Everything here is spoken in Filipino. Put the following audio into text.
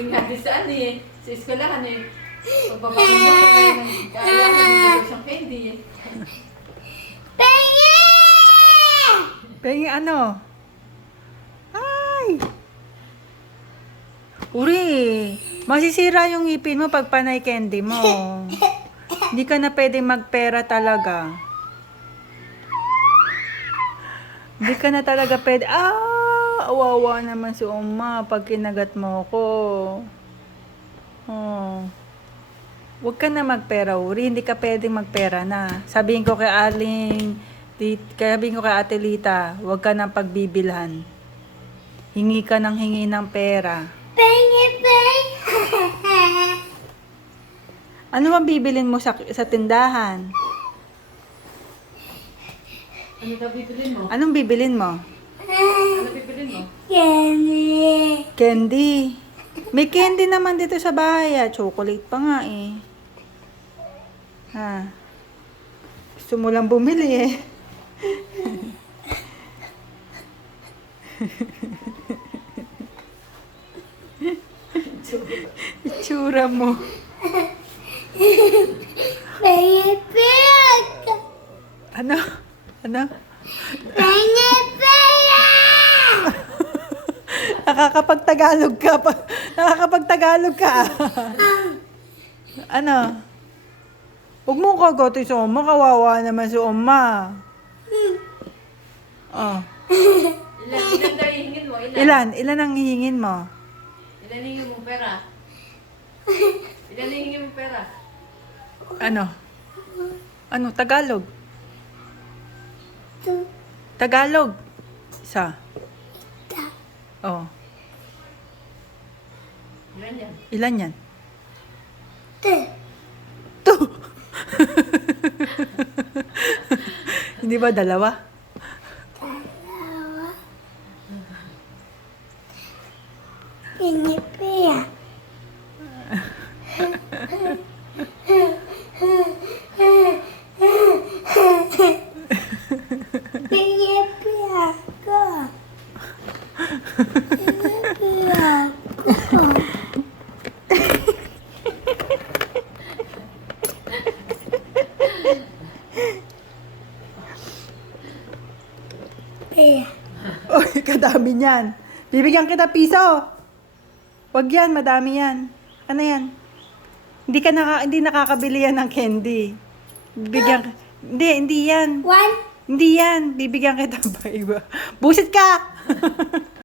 Yun nga din sa ano eh. Sa eskwelahan eh. Pagbabago mo kaya nabibigay siyang candy eh. Pengi! Pengi ano? Ay! Uri, masisira yung ngipin mo pag panay candy mo. Hindi ka na pwedeng magpera talaga. Hindi ka na talaga pwede. Awawa naman si Oma pag kinagat mo ko. Oh. Huwag ka na magpera, Uri. Hindi ka pwedeng magpera na. Sabihin ko kay Ate Lita, huwag ka nang pagbibilhan. Hingi ka ng hingi ng pera. Pengi, pengi! Ano bang bibilin mo sa tindahan? Ano daw bibilin mo? Anong bibilin mo? Ano bibilin mo? Candy! Candy. May candy naman dito sa bahay. Chocolate pa nga eh. Ha. Gusto mo lang bumili eh. Itsura mo. Pengi, pengi! Ano? Ano? Pengi, pengi! Nakakapagtagalog ka pa. Nakakapagtagalog ka. Ano? Huwag mo kagatin si Oma. Kawawa naman si Oma. Oh. Ilan daw hihingin mo? Ilan? Ilan ang hihingin mo? Ilan hihingin mo pera? Ilan hihingin mo pera? Ano? Ano? Tagalog? Tagalog? Isa. Oh. Ilan yan? Ilan yan? Te! Two. Hindi ba dalawa? Pengi, pengi! Pengi, pengi ako! Pengi, pengi ako! Pengi! Oy, kadami niyan. Bibigyan kita piso. Wag yan, madami yan. Ano yan? Hindi nakakabili yan ng candy. Bibigyan ka. Hindi yan. One, Hindi yan. Bibigyan kita ba iba? Busit ka!